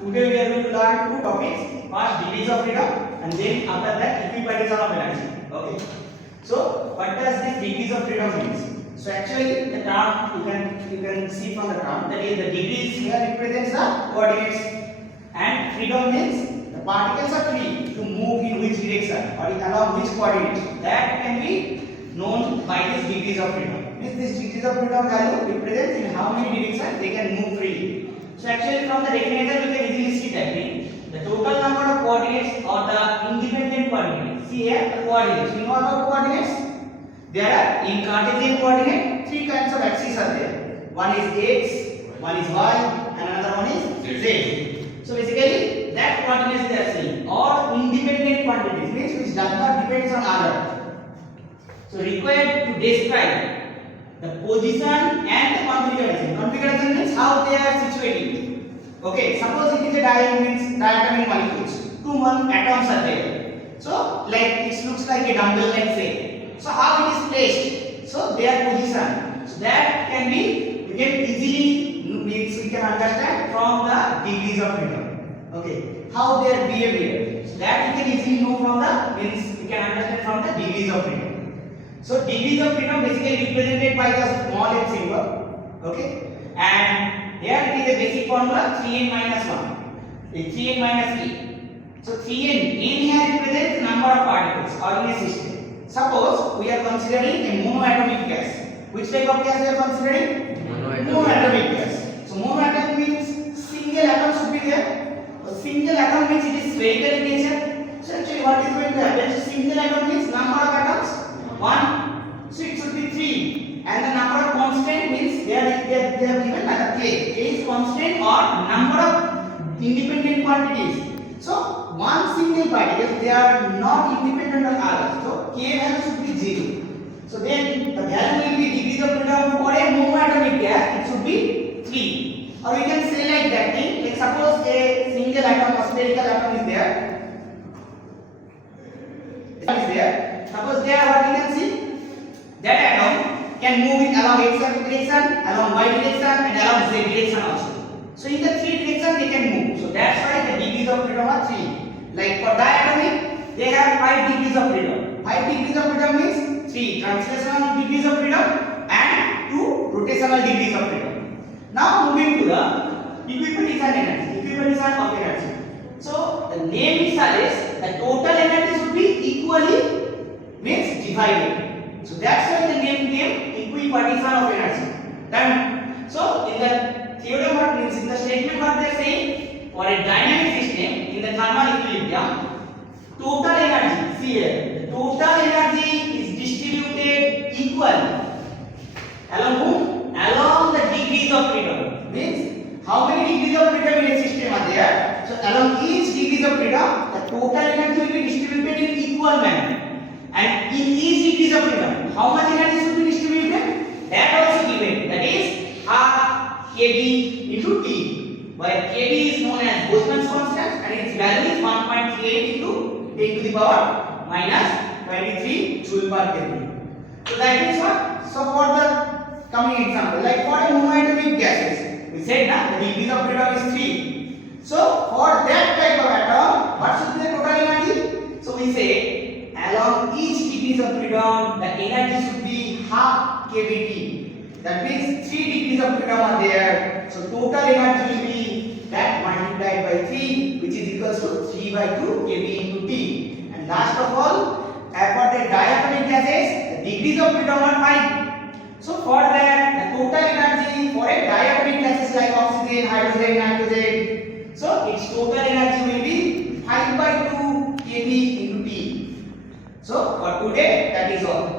Today we are going to learn two topics. First, degrees of freedom, and then after that, equipartition of energy. Okay. So, what does this degrees of freedom means? So, actually, the term you can see from the term that is the degrees here represents the coordinates, and freedom means the particles are free to move in which direction or along which coordinates. That can be known by this degrees of freedom. Means this degrees of freedom value represents in how many directions they can move freely. So actually from the definition we can easily see that thing. The total number of coordinates or the independent coordinates. See here the coordinates. You know about coordinates? There are in Cartesian coordinate three kinds of axes are there. One is x, one is y, and another one is z. So basically that coordinates they are saying or independent quantities means which does not depend on other. So required to describe the position and the configuration. Configuration means how they are situated. Okay, suppose it is a diatomic molecules. Two atoms are there. So like it looks like a dumbbell, let's say. So how it is placed? So their position. So that can be we can easily we can understand from the degrees of freedom. Okay, how their behavior. So that we can easily know from the means we can understand from the degrees of freedom. So degrees of freedom basically represented by the small f symbol, okay, and here it is a basic formula 3n minus 1, 3n minus e. So 3n, n here represents number of particles or in a system. Suppose we are considering a monoatomic gas. Which type of gas we are considering? Monoatomic gas. So monoatomic means single atom should be there. A single atom means it is spherical in nature. So actually what is going to happen? So single atom means number of atoms 1, so it should be 3, and the number of constant means they are given as a k. K is constant or number of independent quantities. So one single particle they are not independent of others. So k value should be 0. So then the value will be degrees of freedom for a monoatomic gas. It should be 3. Or we can say like that thing. Like suppose a single atom, a spherical atom is there. Suppose there what we can see that atom can move in along x direction, along y direction, and along z direction also. So in the three directions they can move. So that's why the degrees of freedom are 3. Like for diatomic, they have 5 degrees of freedom. 5 degrees of freedom means 3 translational degrees of freedom and 2 rotational degrees of freedom. Now moving to the equipartition energy. Equipartition of energy. So the name is suggests the total energy should be equally means divided. So that's why the name came equipartition of energy. Then so in the theorem what means in the statement what they are saying for a dynamic system in the thermal equilibrium total energy see here the total energy is distributed equally along whom? Along the degrees of freedom. Means how many degrees of freedom in a system are there? So along each degrees of freedom the total energy will be distributed in equal manner. And in each degrees of freedom, how much energy should be distributed? That also given. That is half kb into T. Where kb is known as Boltzmann's constant and its value is 1.38 into 10 to the power minus 23 joule per kg. So that means what? So for the coming example, like for a monoatomic gases, we said that the degrees of freedom is 3. So for that type of atom, what should be the total energy? So we say along each degrees of freedom, the energy should be half kBT. That means 3 degrees of freedom are there. So total energy will be that multiplied by 3, which is equals to 3 by 2 kB into T. And last of all, for the diatomic gases, the degrees of freedom are 5. So for that, the total energy for a diatomic gases like oxygen, hydrogen, nitrogen, so its total energy will be 5 by 2 kB into T. So for today that is all.